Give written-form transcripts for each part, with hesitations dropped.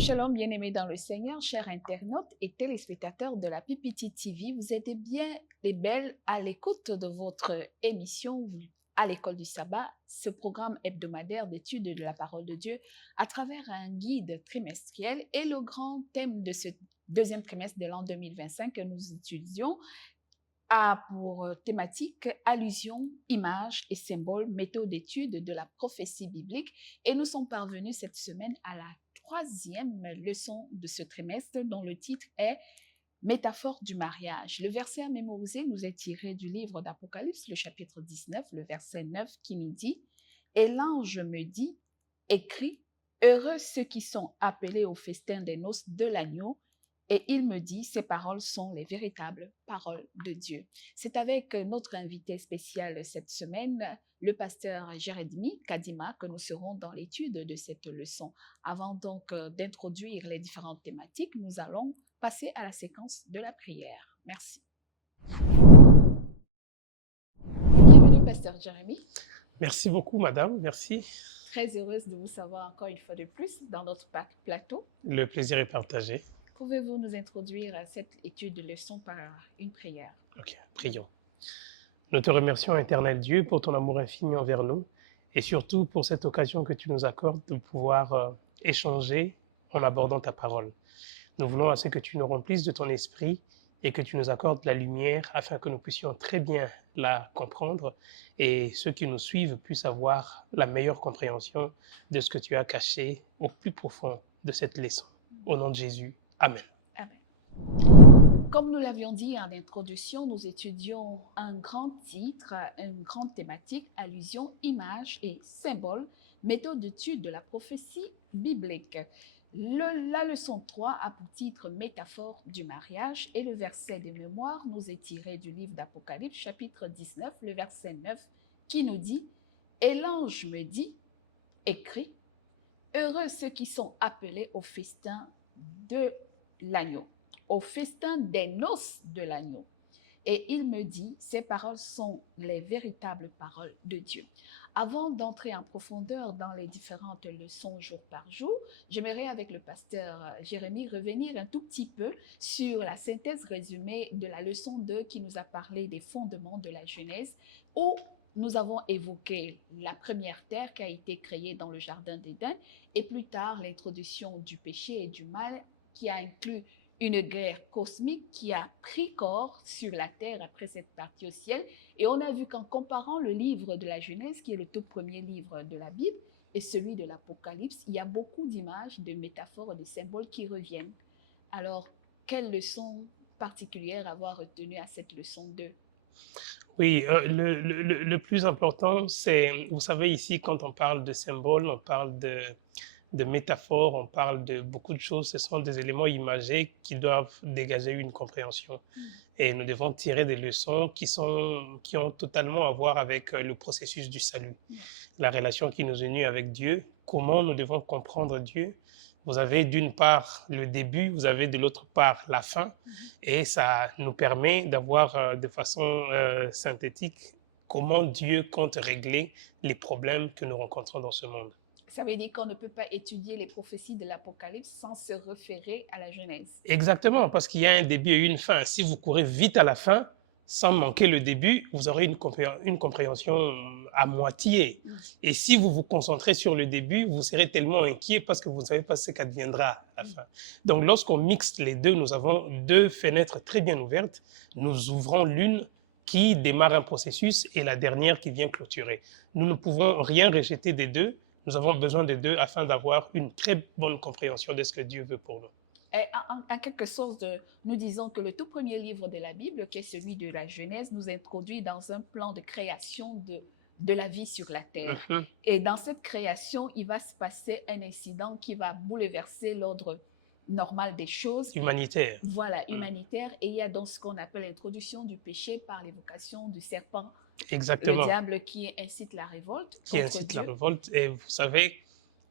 Shalom, bien-aimés dans le Seigneur, chers internautes et téléspectateurs de la PPT TV. Vous êtes bien les belles à l'écoute de votre émission à l'école du sabbat, ce programme hebdomadaire d'études de la parole de Dieu à travers un guide trimestriel et le grand thème de ce deuxième trimestre de l'an 2025 que nous étudions a pour thématique allusion, images et symboles, méthode d'étude de la prophétie biblique. Et nous sommes parvenus cette semaine à la troisième leçon de ce trimestre dont le titre est Métaphore du mariage. Le verset à mémoriser nous est tiré du livre d'Apocalypse, le chapitre 19, le verset 9 qui nous dit « Et l'ange me dit, écrit, heureux ceux qui sont appelés au festin des noces de l'agneau. » Et il me dit, ces paroles sont les véritables paroles de Dieu. C'est avec notre invité spécial cette semaine, le pasteur Jérémie Kadima, que nous serons dans l'étude de cette leçon. Avant donc d'introduire les différentes thématiques, nous allons passer à la séquence de la prière. Merci. Bienvenue, pasteur Jérémie. Merci beaucoup, madame. Merci. Très heureuse de vous savoir encore une fois de plus dans notre plateau. Le plaisir est partagé. Pouvez-vous nous introduire à cette étude de leçon par une prière? Ok, prions. Nous te remercions, éternel Dieu, pour ton amour infini envers nous et surtout pour cette occasion que tu nous accordes de pouvoir échanger en abordant ta parole. Nous voulons à ce que tu nous remplisses de ton esprit et que tu nous accordes la lumière afin que nous puissions très bien la comprendre et ceux qui nous suivent puissent avoir la meilleure compréhension de ce que tu as caché au plus profond de cette leçon. Au nom de Jésus, Amen. Amen. Comme nous l'avions dit en introduction, nous étudions un grand titre, une grande thématique, allusion, image et symbole, méthode d'étude de la prophétie biblique. La leçon 3 a pour titre Métaphore du mariage et le verset de mémoire nous est tiré du livre d'Apocalypse, chapitre 19, le verset 9, qui nous dit « Et l'ange me dit, écrit, heureux ceux qui sont appelés au festin de l'agneau, au festin des noces de l'agneau. » Et il me dit, ces paroles sont les véritables paroles de Dieu. Avant d'entrer en profondeur dans les différentes leçons jour par jour, j'aimerais avec le pasteur Jérémie revenir un tout petit peu sur la synthèse résumée de la leçon 2 qui nous a parlé des fondements de la Genèse, où nous avons évoqué la première terre qui a été créée dans le jardin d'Éden et plus tard l'introduction du péché et du mal qui a inclus une guerre cosmique qui a pris corps sur la terre après cette partie au ciel. Et on a vu qu'en comparant le livre de la Genèse, qui est le tout premier livre de la Bible, et celui de l'Apocalypse, il y a beaucoup d'images, de métaphores, de symboles qui reviennent. Alors, quelle leçon particulière avoir retenu à cette leçon 2? Oui, le plus important, c'est, vous savez, ici, quand on parle de symboles, on parle de métaphores, on parle de beaucoup de choses. Ce sont des éléments imagés qui doivent dégager une compréhension. Et nous devons tirer des leçons qui ont totalement à voir avec le processus du salut, la relation qui nous unit avec Dieu, comment nous devons comprendre Dieu. Vous avez d'une part le début, vous avez de l'autre part la fin, et ça nous permet d'avoir de façon synthétique comment Dieu compte régler les problèmes que nous rencontrons dans ce monde. Ça veut dire qu'on ne peut pas étudier les prophéties de l'Apocalypse sans se référer à la Genèse. Exactement, parce qu'il y a un début et une fin. Si vous courez vite à la fin, sans manquer le début, vous aurez une compréhension à moitié. Et si vous vous concentrez sur le début, vous serez tellement inquiet parce que vous ne savez pas ce qu'adviendra à la fin. Donc lorsqu'on mixe les deux, nous avons deux fenêtres très bien ouvertes. Nous ouvrons l'une qui démarre un processus et la dernière qui vient clôturer. Nous ne pouvons rien rejeter des deux. Nous avons besoin des deux afin d'avoir une très bonne compréhension de ce que Dieu veut pour nous. Et en quelque sorte, nous disons que le tout premier livre de la Bible, qui est celui de la Genèse, nous introduit dans un plan de création de la vie sur la terre. Et dans cette création, il va se passer un incident qui va bouleverser l'ordre normal des choses. Humanitaire. Voilà, humanitaire. Et il y a donc ce qu'on appelle l'introduction du péché par l'évocation du serpent. Exactement. Le diable qui incite la révolte. Qui incite Dieu. la révolte. Et vous savez,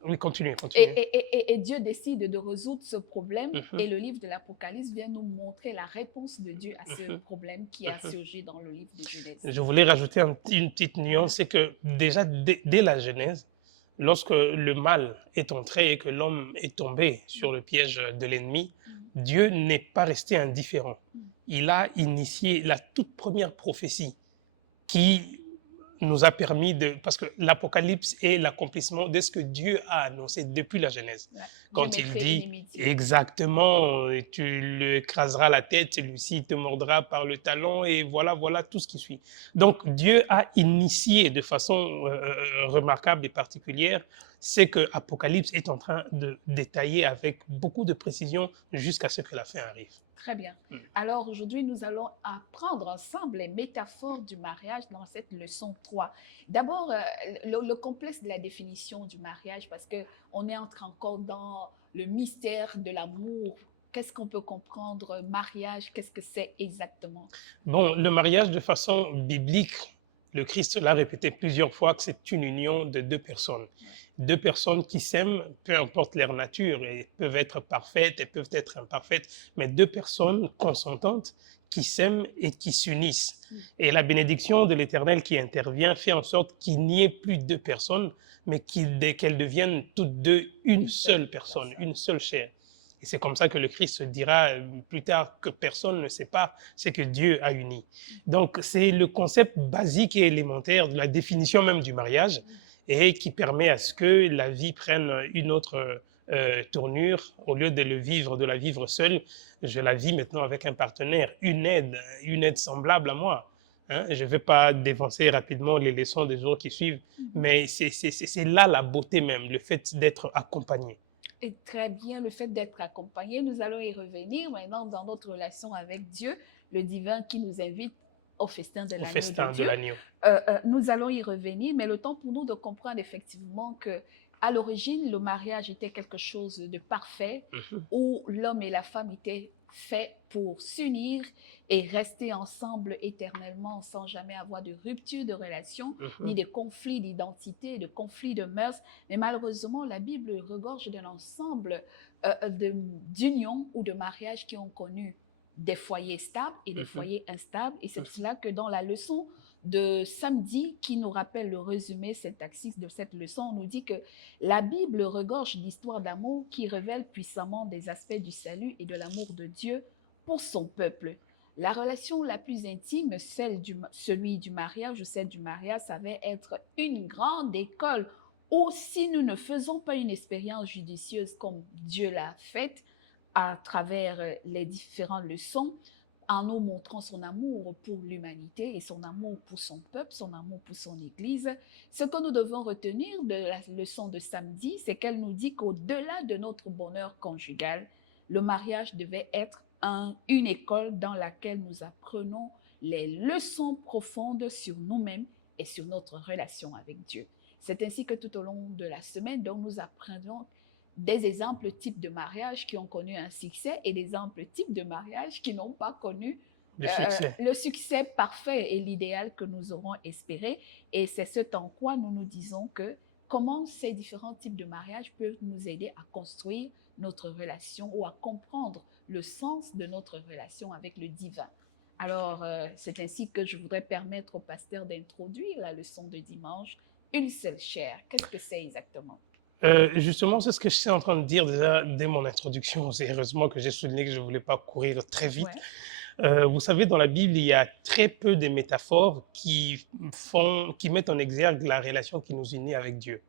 oui, continuez. Et Dieu décide de résoudre ce problème et le livre de l'Apocalypse vient nous montrer la réponse de Dieu à ce problème qui a surgi dans le livre de Genèse. Je voulais rajouter une petite nuance, c'est que déjà dès la Genèse, lorsque le mal est entré et que l'homme est tombé sur le piège de l'ennemi, Dieu n'est pas resté indifférent. Il a initié la toute première prophétie qui nous a permis de... Parce que l'Apocalypse est l'accomplissement de ce que Dieu a annoncé depuis la Genèse. Ouais. Quand Dieu il mettrait dit inimitié. exactement, tu le écraseras la tête, celui-ci te mordra par le talon, et voilà, voilà tout ce qui suit. Donc Dieu a initié de façon remarquable et particulière ce que Apocalypse est en train de détailler avec beaucoup de précision jusqu'à ce que la fin arrive. Très bien. Alors aujourd'hui, nous allons apprendre ensemble les métaphores du mariage dans cette leçon 3. D'abord, le complexe de la définition du mariage, parce qu'on est entré encore dans le mystère de l'amour. Qu'est-ce qu'on peut comprendre, mariage, qu'est-ce que c'est exactement? Bon, le mariage de façon biblique, le Christ l'a répété plusieurs fois que c'est une union de deux personnes. Deux personnes qui s'aiment, peu importe leur nature, et peuvent être parfaites et peuvent être imparfaites, mais deux personnes consentantes qui s'aiment et qui s'unissent. Et la bénédiction de l'Éternel qui intervient fait en sorte qu'il n'y ait plus deux personnes, mais qu'elles deviennent toutes deux une seule personne, une seule chair. Et c'est comme ça que le Christ dira plus tard que personne ne sépare ce que Dieu a uni. Donc c'est le concept basique et élémentaire de la définition même du mariage et qui permet à ce que la vie prenne une autre tournure. Au lieu de la vivre seule, je la vis maintenant avec un partenaire, une aide semblable à moi. Hein? Je ne vais pas dévancer rapidement les leçons des jours qui suivent, mais c'est là la beauté même, le fait d'être accompagné. Et très bien, le fait d'être accompagné, nous allons y revenir maintenant dans notre relation avec Dieu, le divin qui nous invite au festin de l'agneau de Dieu. Nous allons y revenir, mais le temps pour nous de comprendre effectivement que à l'origine, le mariage était quelque chose de parfait, où l'homme et la femme étaient faits pour s'unir et rester ensemble éternellement sans jamais avoir de rupture de relation, ni de conflits d'identité, de conflits de mœurs. Mais malheureusement, la Bible regorge d'un ensemble d'unions ou de mariages qui ont connu des foyers stables et des foyers instables. Et c'est pour cela que dans la leçon de samedi, qui nous rappelle le résumé syntaxique de cette leçon, on nous dit que la Bible regorge d'histoires d'amour qui révèlent puissamment des aspects du salut et de l'amour de Dieu pour son peuple. La relation la plus intime, celui du mariage ou celle du mariage, ça va être une grande école où si nous ne faisons pas une expérience judicieuse comme Dieu l'a faite à travers les différentes leçons, en nous montrant son amour pour l'humanité et son amour pour son peuple, son amour pour son Église. Ce que nous devons retenir de la leçon de samedi, c'est qu'elle nous dit qu'au-delà de notre bonheur conjugal, le mariage devait être une école dans laquelle nous apprenons les leçons profondes sur nous-mêmes et sur notre relation avec Dieu. C'est ainsi que tout au long de la semaine, donc, nous apprenons des exemples types de mariage qui ont connu un succès et des exemples types de mariage qui n'ont pas connu le succès parfait et l'idéal que nous aurons espéré. Et c'est ce en quoi nous nous disons que comment ces différents types de mariage peuvent nous aider à construire notre relation ou à comprendre le sens de notre relation avec le divin. Alors, c'est ainsi que je voudrais permettre au pasteur d'introduire la leçon de dimanche, une seule chair. Qu'est-ce que c'est exactement? Justement, c'est ce que je suis en train de dire déjà dès mon introduction. C'est heureusement que j'ai souligné que je ne voulais pas courir très vite. Vous savez, dans la Bible, il y a très peu de métaphores qui mettent en exergue la relation qui nous unit avec Dieu.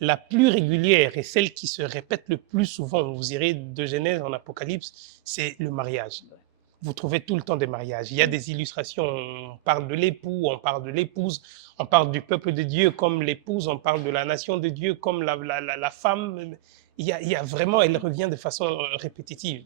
La plus régulière et celle qui se répète le plus souvent, vous irez de Genèse en Apocalypse, c'est le mariage. Vous trouvez tout le temps des mariages. Il y a des illustrations, on parle de l'époux, on parle de l'épouse, on parle du peuple de Dieu comme l'épouse, on parle de la nation de Dieu comme la femme. Il y a vraiment, elle revient de façon répétitive.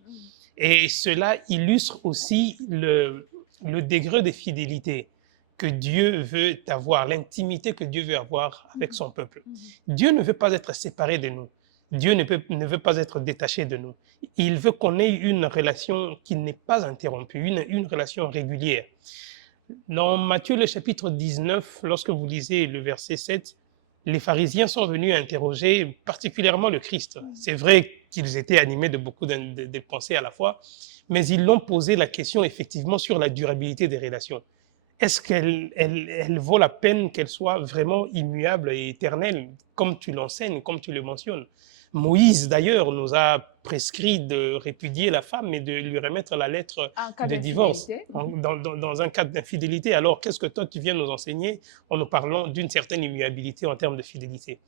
Et cela illustre aussi le degré de fidélité que Dieu veut avoir, l'intimité que Dieu veut avoir avec son peuple. Dieu ne veut pas être séparé de nous. Dieu ne veut pas être détaché de nous. Il veut qu'on ait une relation qui n'est pas interrompue, une relation régulière. Dans Matthieu, le chapitre 19, lorsque vous lisez le verset 7, les pharisiens sont venus interroger particulièrement le Christ. C'est vrai qu'ils étaient animés de beaucoup de pensées à la fois, mais ils l'ont posé la question effectivement sur la durabilité des relations. est-ce qu'elle vaut la peine qu'elle soit vraiment immuable et éternelle, comme tu l'enseignes, comme tu le mentionnes? Moïse, d'ailleurs, nous a prescrit de répudier la femme et de lui remettre la lettre En cas de divorce d'infidélité. dans un cas d'infidélité. Alors, qu'est-ce que toi, tu viens nous enseigner en nous parlant d'une certaine immuabilité en termes de fidélité?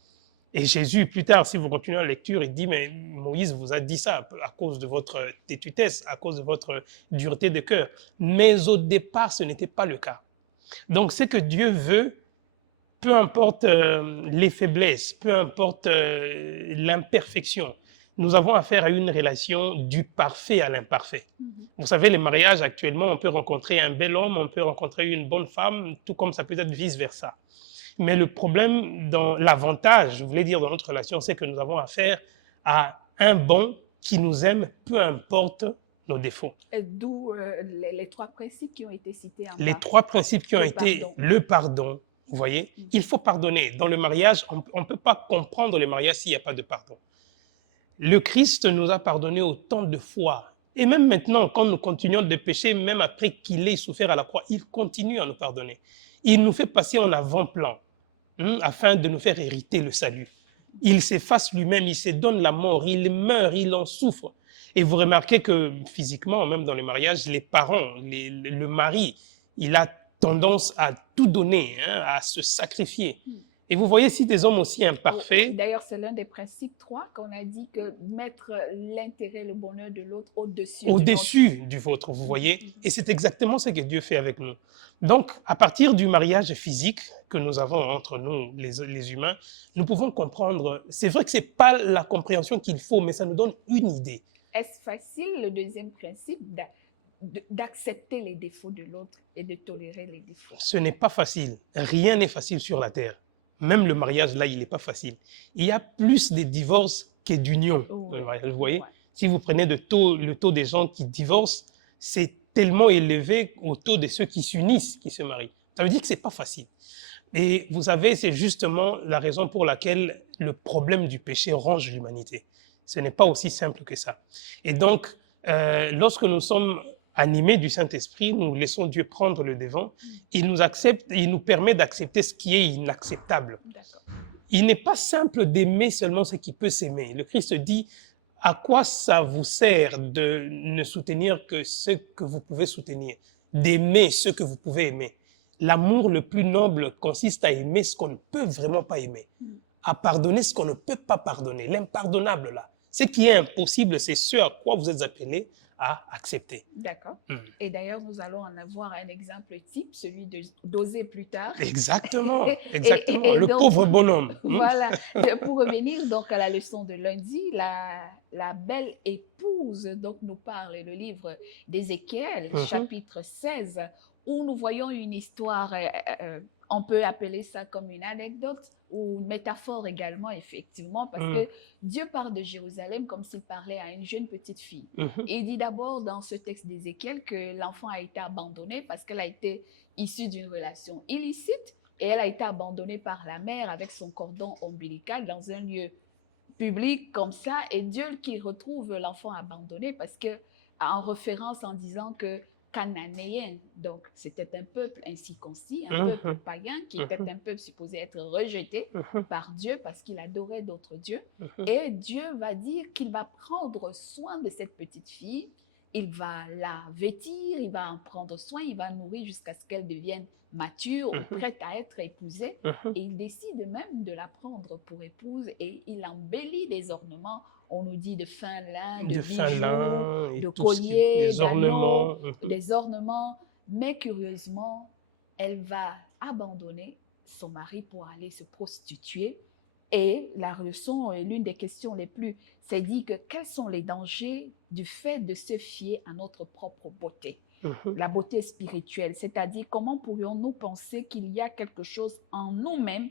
Et Jésus, plus tard, si vous continuez la lecture, il dit, mais Moïse vous a dit ça à cause de votre têtutesse, à cause de votre dureté de cœur. Mais au départ, ce n'était pas le cas. Donc, ce que Dieu veut, peu importe les faiblesses, peu importe l'imperfection, nous avons affaire à une relation du parfait à l'imparfait. Vous savez, les mariages actuellement, on peut rencontrer un bel homme, on peut rencontrer une bonne femme, tout comme ça peut être vice-versa. Mais le problème, dans l'avantage, je voulais dire, dans notre relation, c'est que nous avons affaire à un bon qui nous aime, peu importe nos défauts. D'où les trois principes qui ont été cités en Les bas. trois principes qui ont Le été pardon. le pardon, vous voyez, il faut pardonner. Dans le mariage, on ne peut pas comprendre le mariage s'il n'y a pas de pardon. Le Christ nous a pardonné autant de fois. Et même maintenant, quand nous continuons de pécher, même après qu'il ait souffert à la croix, il continue à nous pardonner. Il nous fait passer en avant-plan afin de nous faire hériter le salut. Il s'efface lui-même, il se donne la mort, il meurt, il en souffre. Et vous remarquez que physiquement, même dans le mariage, les parents, le mari, il a tendance à tout donner, à se sacrifier. Et vous voyez, si des hommes aussi imparfaits... D'ailleurs, c'est l'un des principes 3 qu'on a dit que mettre l'intérêt, le bonheur de l'autre au-dessus du vôtre, vous voyez. Et c'est exactement ce que Dieu fait avec nous. Donc, à partir du mariage physique que nous avons entre nous, les humains, nous pouvons comprendre, c'est vrai que ce n'est pas la compréhension qu'il faut, mais ça nous donne une idée. Est-ce facile, le deuxième principe, d'accepter les défauts de l'autre et de tolérer les défauts? Ce n'est pas facile. Rien n'est facile sur la terre. Même le mariage, là, il n'est pas facile. Il y a plus de divorces que d'unions. Vous voyez, si vous prenez le taux des gens qui divorcent, c'est tellement élevé au taux de ceux qui s'unissent, qui se marient. Ça veut dire que ce n'est pas facile. Et vous savez, c'est justement la raison pour laquelle le problème du péché ronge l'humanité. Ce n'est pas aussi simple que ça. Et donc, lorsque nous sommes animés du Saint-Esprit, nous laissons Dieu prendre le devant. Il nous accepte, il nous permet d'accepter ce qui est inacceptable. Il n'est pas simple d'aimer seulement ce qui peut s'aimer. Le Christ dit, à quoi ça vous sert de ne soutenir que ce que vous pouvez soutenir, d'aimer ce que vous pouvez aimer? L'amour le plus noble consiste à aimer ce qu'on ne peut vraiment pas aimer, à pardonner ce qu'on ne peut pas pardonner, l'impardonnable là. Ce qui est impossible, c'est ce à quoi vous êtes appelés à accepter. D'accord. Et d'ailleurs, nous allons en avoir un exemple type, celui d'Osée plus tard. Exactement, exactement. Et le donc, pauvre bonhomme. Voilà. Pour revenir donc à la leçon de lundi, la belle épouse dont nous parle le livre d'Ézéchiel, chapitre 16, où nous voyons une histoire, on peut appeler ça comme une anecdote ou une métaphore également, effectivement, parce que Dieu parle de Jérusalem comme s'il parlait à une jeune petite fille. Et il dit d'abord dans ce texte d'Ézéchiel que l'enfant a été abandonnée parce qu'elle a été issue d'une relation illicite et elle a été abandonnée par la mère avec son cordon ombilical dans un lieu public comme ça. Et Dieu qui retrouve l'enfant abandonné parce que, en référence en disant que cananéen, donc c'était un peuple incirconcis, un peuple païen qui était un peuple supposé être rejeté par Dieu parce qu'il adorait d'autres dieux. Et Dieu va dire qu'il va prendre soin de cette petite fille, il va la vêtir, il va en prendre soin, il va nourrir jusqu'à ce qu'elle devienne mature, prête à être épousée. Et il décide même de la prendre pour épouse et il embellit les ornements. On nous dit de fin lin, de bijoux, de colliers, d'anneaux, des ornements. Mais curieusement, elle va abandonner son mari pour aller se prostituer. Et la leçon, l'une des questions les plus, c'est dit que quels sont les dangers du fait de se fier à notre propre beauté? La beauté spirituelle, c'est-à-dire comment pourrions-nous penser qu'il y a quelque chose en nous-mêmes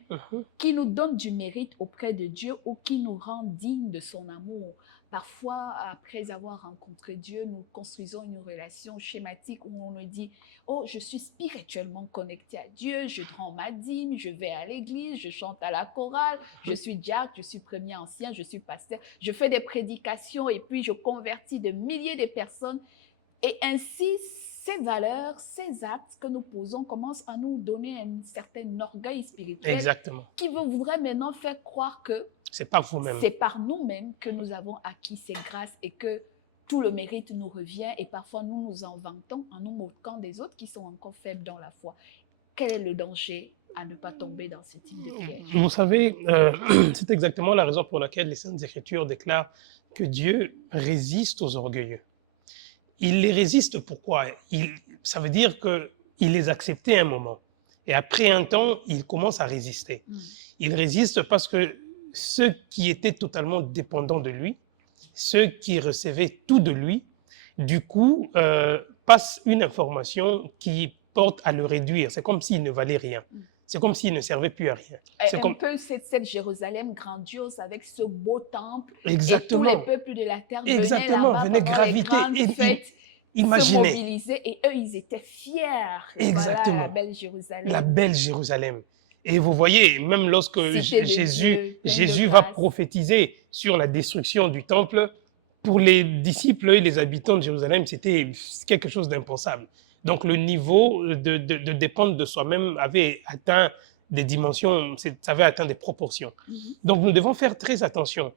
qui nous donne du mérite auprès de Dieu ou qui nous rend dignes de son amour. Parfois, après avoir rencontré Dieu, nous construisons une relation schématique où on nous dit « Oh, je suis spirituellement connecté à Dieu, je rends ma dîme, je vais à l'église, je chante à la chorale, je suis diacre, je suis premier ancien, je suis pasteur, je fais des prédications et puis je convertis de milliers de personnes. » Et ainsi, ces valeurs, ces actes que nous posons commencent à nous donner un certain orgueil spirituel Exactement. qui voudrait maintenant faire croire que C'est pas vous-même. c'est par nous-mêmes que nous avons acquis ces grâces et que tout le mérite nous revient et parfois nous nous en vantons en nous moquant des autres qui sont encore faibles dans la foi. Quel est le danger à ne pas tomber dans ce type de piège? Vous savez, c'est exactement la raison pour laquelle les Saintes Écritures déclarent que Dieu résiste aux orgueilleux. Il les résiste pourquoi? Ça veut dire qu'il les acceptait un moment. Et après un temps, il commence à résister. Il résiste parce que ceux qui étaient totalement dépendants de lui, ceux qui recevaient tout de lui, du coup, passent une information qui porte à le réduire. C'est comme s'il ne valait rien. C'est comme s'il ne servait plus à rien. C'est Un peu cette Jérusalem grandiose avec ce beau temple. Exactement. Et tous les peuples de la terre Exactement. venaient là-bas graviter. pendant les grandes fêtes, Imaginez. se mobiliser et eux, ils étaient fiers. Exactement. Voilà la belle Jérusalem. La belle Jérusalem. Et vous voyez, même lorsque Jésus va prophétiser sur la destruction du temple, pour les disciples et les habitants de Jérusalem, c'était quelque chose d'impensable. Donc le niveau de dépendre de soi-même avait atteint des dimensions, ça avait atteint des proportions. Donc nous devons faire très attention.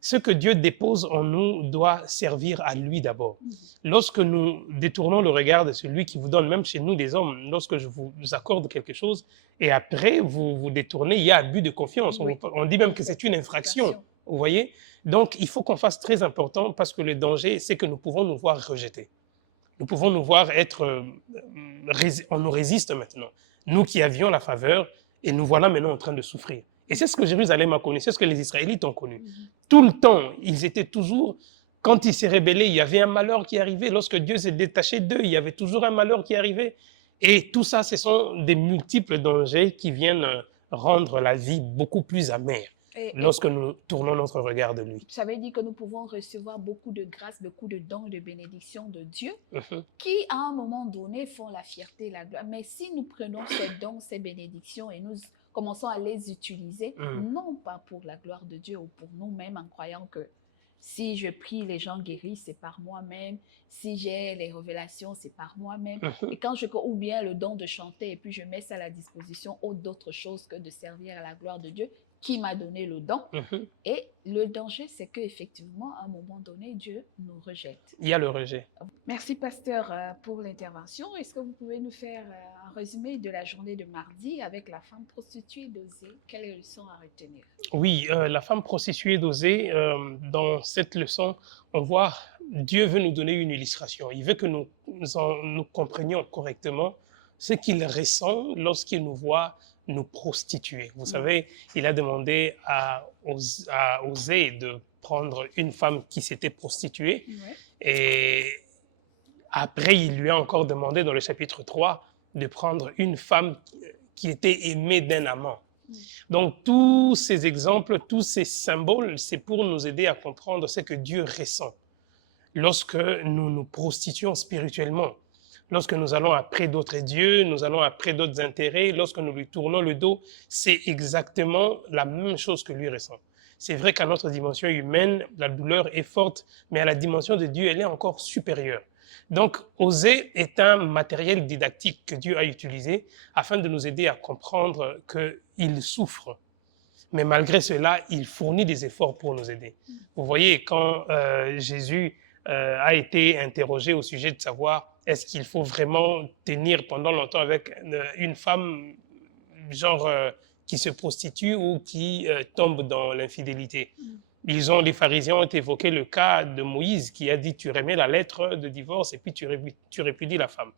Ce que Dieu dépose en nous doit servir à lui d'abord. Lorsque nous détournons le regard de celui qui vous donne, même chez nous des hommes, lorsque je vous accorde quelque chose et après vous vous détournez, il y a abus de confiance. Oui. On dit même que c'est une infraction. Vous voyez? Donc il faut qu'on fasse très important parce que le danger, c'est que nous pouvons nous voir rejetés. Nous pouvons nous voir on nous résiste maintenant. Nous qui avions la faveur et nous voilà maintenant en train de souffrir. Et c'est ce que Jérusalem a connu, c'est ce que les Israélites ont connu. Tout le temps, ils étaient toujours, quand ils s'est rebellés, il y avait un malheur qui arrivait. Lorsque Dieu s'est détaché d'eux, il y avait toujours un malheur qui arrivait. Et tout ça, ce sont des multiples dangers qui viennent rendre la vie beaucoup plus amère lorsque nous tournons notre regard de lui. Ça veut dire que nous pouvons recevoir beaucoup de grâce, beaucoup de dons, de bénédictions de Dieu qui, à un moment donné, font la fierté, la gloire. Mais si nous prenons ces dons, ces bénédictions et nous commençons à les utiliser, non pas pour la gloire de Dieu ou pour nous-mêmes, en croyant que si je prie, les gens guérissent, c'est par moi-même. Si j'ai les révélations, c'est par moi-même. Et quand ou bien le don de chanter, et puis je mets ça à la disposition d'autre chose que de servir à la gloire de Dieu, qui m'a donné le don. Et le danger, c'est qu'effectivement, à un moment donné, Dieu nous rejette. Il y a le rejet. Merci, pasteur, pour l'intervention. Est-ce que vous pouvez nous faire un résumé de la journée de mardi avec la femme prostituée d'Osée? Quelle est la leçon à retenir? Oui, la femme prostituée d'Osée, dans cette leçon, on voit Dieu veut nous donner une illustration. Il veut que nous comprenions correctement ce qu'il ressent lorsqu'il nous voit nous prostituer. Vous savez, il a demandé à Osée de prendre une femme qui s'était prostituée. Et après, il lui a encore demandé dans le chapitre 3 de prendre une femme qui était aimée d'un amant. Donc, tous ces exemples, tous ces symboles, c'est pour nous aider à comprendre ce que Dieu ressent lorsque nous nous prostituons spirituellement. Lorsque nous allons après d'autres dieux, nous allons après d'autres intérêts, lorsque nous lui tournons le dos, c'est exactement la même chose que lui ressent. C'est vrai qu'à notre dimension humaine, la douleur est forte, mais à la dimension de Dieu, elle est encore supérieure. Donc, Osée est un matériel didactique que Dieu a utilisé afin de nous aider à comprendre qu'il souffre. Mais malgré cela, il fournit des efforts pour nous aider. Vous voyez, quand Jésus a été interrogé au sujet de savoir est-ce qu'il faut vraiment tenir pendant longtemps avec une femme genre qui se prostitue ou qui tombe dans l'infidélité. Les pharisiens ont évoqué le cas de Moïse qui a dit tu remets la lettre de divorce et puis tu répudies la femme.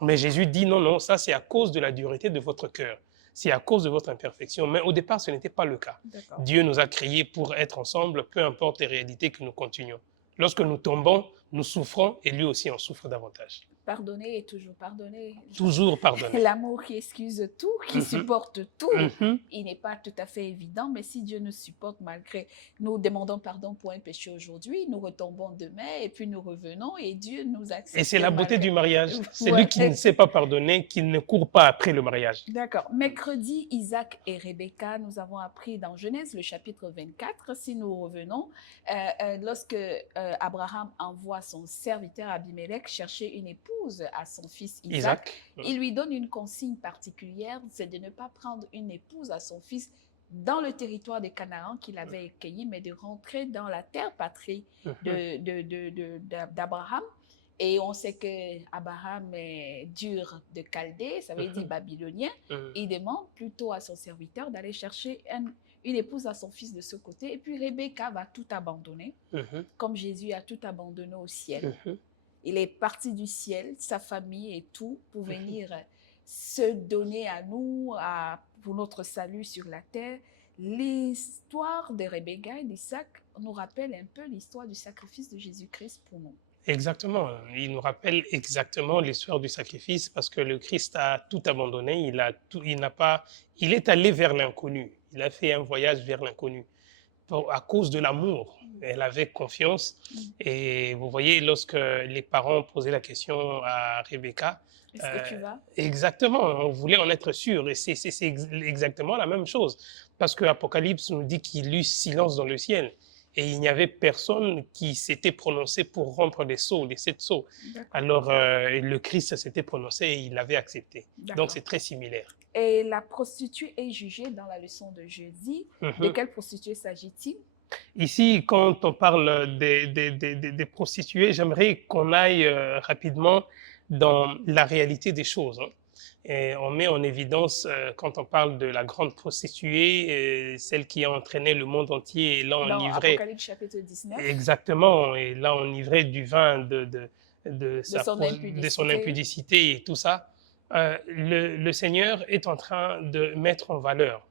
Mais Jésus dit non, non, ça c'est à cause de la dureté de votre cœur. C'est à cause de votre imperfection. Mais au départ, ce n'était pas le cas. Dieu nous a créés pour être ensemble, peu importe les réalités que nous continuons. Lorsque nous tombons, nous souffrons et lui aussi en souffre davantage. Pardonner et toujours pardonner. Toujours pardonner. L'amour qui excuse tout, qui supporte tout, il n'est pas tout à fait évident, mais si Dieu nous supporte malgré, nous demandons pardon pour un péché aujourd'hui, nous retombons demain et puis nous revenons et Dieu nous accepte. Et c'est la beauté du mariage. Celui qui ne sait pas pardonner, qui ne court pas après le mariage. D'accord. Mercredi, Isaac et Rebecca, nous avons appris dans Genèse, le chapitre 24, si nous revenons, lorsque Abraham envoie son serviteur Abimelech chercher une épouse épouse à son fils Isaac, Isaac. il lui donne une consigne particulière, c'est de ne pas prendre une épouse à son fils dans le territoire des Canaan qu'il avait accueilli, mais de rentrer dans la terre patrie d'Abraham. Et on sait que Abraham est dur de Chaldée, ça veut dire babylonien. Il demande plutôt à son serviteur d'aller chercher une épouse à son fils de ce côté. Et puis Rebecca va tout abandonner, comme Jésus a tout abandonné au ciel. Il est parti du ciel, sa famille et tout, pour venir se donner à nous, pour notre salut sur la terre. L'histoire de Rebecca et d'Isaac nous rappelle un peu l'histoire du sacrifice de Jésus-Christ pour nous. Exactement. Il nous rappelle exactement l'histoire du sacrifice parce que le Christ a tout abandonné. Il est allé vers l'inconnu. Il a fait un voyage vers l'inconnu à cause de l'amour. Elle avait confiance. Et vous voyez, lorsque les parents posaient la question à Rebecca, est-ce que tu vas? Exactement, on voulait en être sûr. Et c'est exactement la même chose. Parce que l'Apocalypse nous dit qu'il y eut silence dans le ciel. Et il n'y avait personne qui s'était prononcé pour rompre les 7 sceaux. Alors, le Christ s'était prononcé et il l'avait accepté. Donc, c'est très similaire. Et la prostituée est jugée dans la leçon de jeudi. De quelle prostituée s'agit-il? Ici, quand on parle des prostituées, j'aimerais qu'on aille rapidement dans la réalité des choses. Et on met en évidence, quand on parle de la grande prostituée, celle qui a entraîné le monde entier, et là on livrait... Apocalypse chapitre 19. Exactement, et là on livrait du vin de son impudicité et tout ça. Le Seigneur est en train de mettre en valeur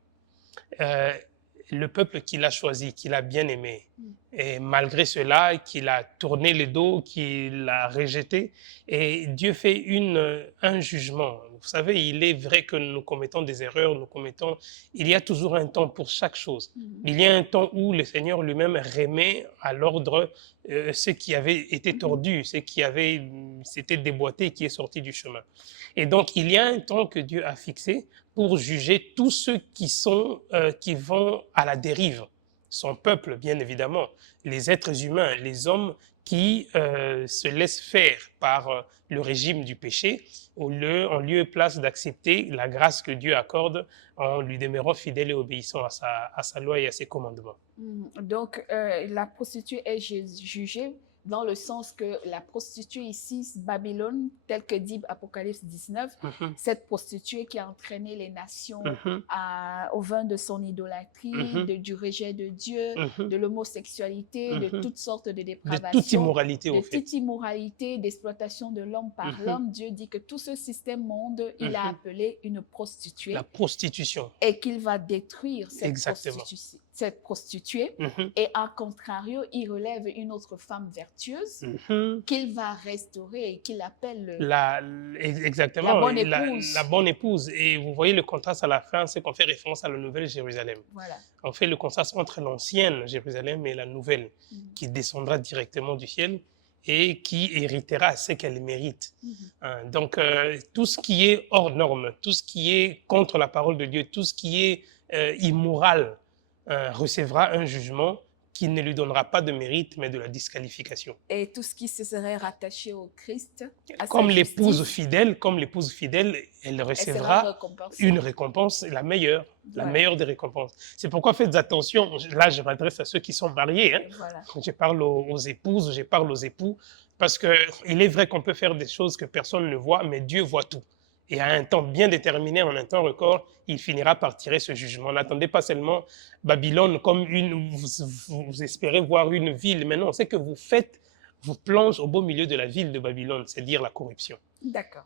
le peuple qu'il a choisi, qu'il a bien aimé. Et malgré cela, qu'il a tourné le dos, qu'il a rejeté. Et Dieu fait un jugement. Vous savez, il est vrai que nous commettons des erreurs, il y a toujours un temps pour chaque chose. Il y a un temps où le Seigneur lui-même remet à l'ordre ce qui avait été tordu, ce qui s'était déboîté, qui est sorti du chemin. Et donc, il y a un temps que Dieu a fixé pour juger tous ceux qui vont à la dérive. Son peuple, bien évidemment, les êtres humains, les hommes qui se laissent faire par le régime du péché, en lieu et place d'accepter la grâce que Dieu accorde en lui demeurant fidèle et obéissant à sa loi et à ses commandements. Donc, la prostituée est jugée dans le sens que la prostituée ici, Babylone, telle que dit Apocalypse 19, cette prostituée qui a entraîné les nations au vin de son idolâtrie, du rejet de Dieu, de l'homosexualité, de toutes sortes de dépravations. De toute immoralité, au fait. De toute immoralité, d'exploitation de l'homme par l'homme. Dieu dit que tout ce système monde, il a appelé une prostituée. La prostitution. Et qu'il va détruire cette prostituée. Et à contrario, il relève une autre femme vertueuse qu'il va restaurer et qu'il appelle exactement, la bonne épouse. La bonne épouse. Et vous voyez le contraste à la fin, c'est qu'on fait référence à la nouvelle Jérusalem. Voilà. On fait le contraste entre l'ancienne Jérusalem et la nouvelle, qui descendra directement du ciel et qui héritera ce qu'elle mérite. Donc, tout ce qui est hors norme, tout ce qui est contre la parole de Dieu, tout ce qui est immoral, recevra un jugement qui ne lui donnera pas de mérite, mais de la disqualification. Et tout ce qui se serait rattaché au Christ, comme l'épouse fidèle, elle recevra une récompense, la meilleure des récompenses. C'est pourquoi faites attention, là je m'adresse à ceux qui sont mariés, je parle aux épouses, je parle aux époux, parce qu'il est vrai qu'on peut faire des choses que personne ne voit, mais Dieu voit tout. Et à un temps bien déterminé, en un temps record, il finira par tirer ce jugement. N'attendez pas seulement Babylone comme vous espérez voir une ville, mais non, c'est que vous plongez au beau milieu de la ville de Babylone, c'est-à-dire la corruption. D'accord.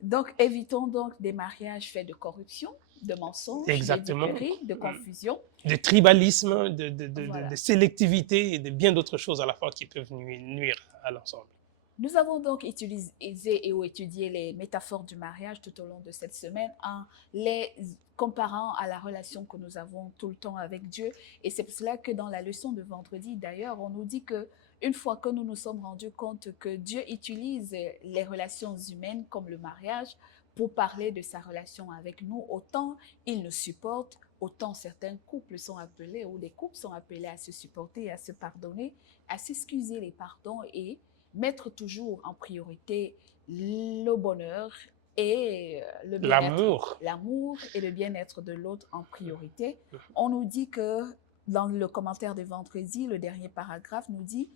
Donc, évitons donc des mariages faits de corruption, de mensonges, exactement, de duperie, de confusion. De tribalisme, de sélectivité et de bien d'autres choses à la fois qui peuvent nuire à l'ensemble. Nous avons donc utilisé et étudié les métaphores du mariage tout au long de cette semaine en les comparant à la relation que nous avons tout le temps avec Dieu. Et c'est pour cela que dans la leçon de vendredi, d'ailleurs, on nous dit que une fois que nous nous sommes rendus compte que Dieu utilise les relations humaines comme le mariage pour parler de sa relation avec nous, autant il nous supporte, autant certains couples sont appelés ou les couples sont appelés à se supporter, à se pardonner, à s'excuser les pardons et mettre toujours en priorité le bonheur et le bien-être, L'amour. l'amour et le bien-être de l'autre en priorité. On nous dit que dans le commentaire de vendredi, le dernier paragraphe nous dit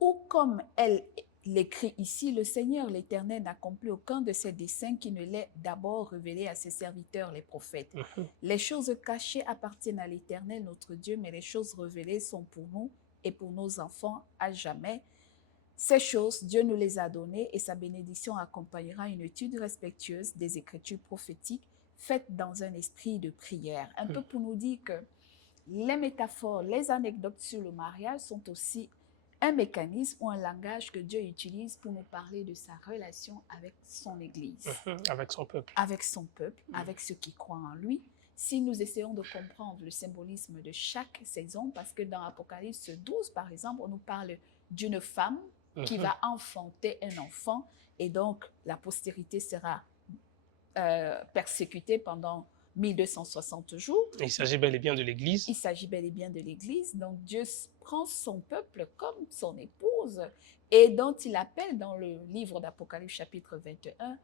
ou comme elle l'écrit ici, le Seigneur l'Éternel n'accomplit aucun de ses desseins qui ne l'ait d'abord révélé à ses serviteurs, les prophètes. Les choses cachées appartiennent à l'Éternel, notre Dieu, mais les choses révélées sont pour nous et pour nos enfants à jamais. Ces choses, Dieu nous les a données et sa bénédiction accompagnera une étude respectueuse des Écritures prophétiques faites dans un esprit de prière. Un peu pour nous dire que les métaphores, les anecdotes sur le mariage sont aussi un mécanisme ou un langage que Dieu utilise pour nous parler de sa relation avec son Église. Avec son peuple. Avec son peuple, avec ceux qui croient en lui. Si nous essayons de comprendre le symbolisme de chaque saison, parce que dans Apocalypse 12, par exemple, on nous parle d'une femme qui va enfanter un enfant et donc la postérité sera persécutée pendant 1260 jours. Il s'agit bel et bien de l'Église. Il s'agit bel et bien de l'Église. Donc Dieu prend son peuple comme son épouse et dont il appelle dans le livre d'Apocalypse chapitre 21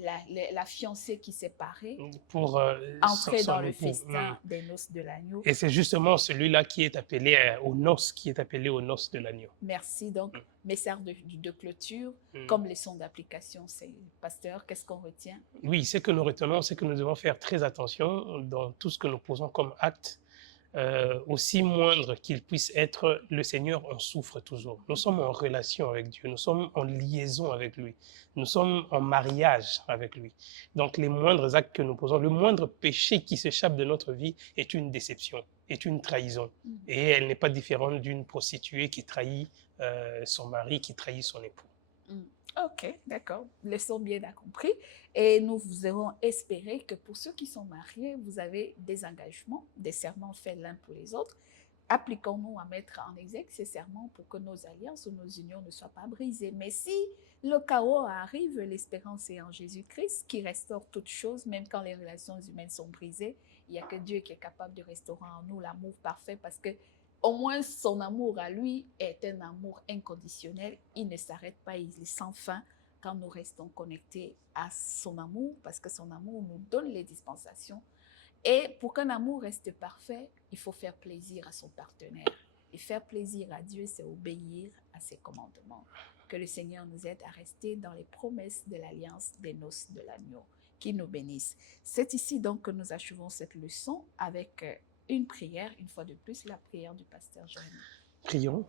la fiancée qui s'est parée pour entrer dans le festin des noces de l'agneau. Et c'est justement celui-là qui est appelé aux noces, de l'agneau. Merci. Donc, message de clôture, comme leçon d'application, c'est pasteur, qu'est-ce qu'on retient? Oui, ce que nous retenons, c'est que nous devons faire très attention dans tout ce que nous posons comme acte. Aussi moindre qu'il puisse être, le Seigneur en souffre toujours. Nous sommes en relation avec Dieu, nous sommes en liaison avec lui, nous sommes en mariage avec lui. Donc les moindres actes que nous posons, le moindre péché qui s'échappe de notre vie est une déception, est une trahison. Et elle n'est pas différente d'une prostituée qui trahit son mari, qui trahit son époux. Ok, d'accord. Leçon bien compris. Et nous vous aurons espéré que pour ceux qui sont mariés, vous avez des engagements, des serments faits l'un pour les autres. Appliquons-nous à mettre en exergue ces serments pour que nos alliances ou nos unions ne soient pas brisées. Mais si le chaos arrive, l'espérance est en Jésus-Christ qui restaure toutes choses, même quand les relations humaines sont brisées. Il n'y a que Dieu qui est capable de restaurer en nous l'amour parfait parce que au moins, son amour à lui est un amour inconditionnel. Il ne s'arrête pas, il est sans fin quand nous restons connectés à son amour, parce que son amour nous donne les dispensations. Et pour qu'un amour reste parfait, il faut faire plaisir à son partenaire. Et faire plaisir à Dieu, c'est obéir à ses commandements. Que le Seigneur nous aide à rester dans les promesses de l'alliance des noces de l'agneau. Qu'il nous bénisse. C'est ici donc que nous achevons cette leçon avec une prière, une fois de plus, la prière du pasteur Joël. Prions.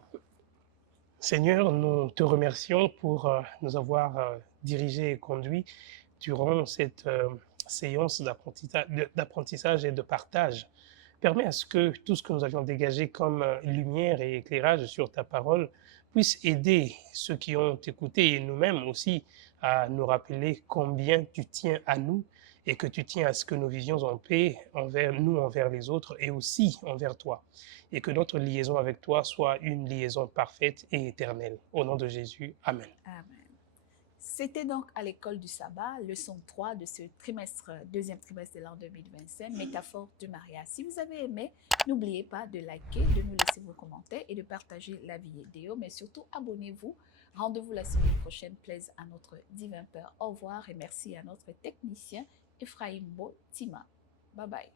Seigneur, nous te remercions pour nous avoir dirigés et conduits durant cette séance d'apprentissage et de partage. Permets à ce que tout ce que nous avions dégagé comme lumière et éclairage sur ta parole puisse aider ceux qui ont écouté et nous-mêmes aussi à nous rappeler combien tu tiens à nous et que tu tiens à ce que nous vivions en paix envers nous, envers les autres et aussi envers toi. Et que notre liaison avec toi soit une liaison parfaite et éternelle. Au nom de Jésus, Amen. Amen. C'était donc à l'école du sabbat, leçon 3 de ce deuxième trimestre de l'an 2025, métaphore du mariage. Si vous avez aimé, n'oubliez pas de liker, de nous laisser vos commentaires et de partager la vidéo, mais surtout abonnez-vous. Rendez-vous la semaine prochaine, plaise à notre divin Père. Au revoir et merci à notre technicien Ephraim Botima. Bye bye.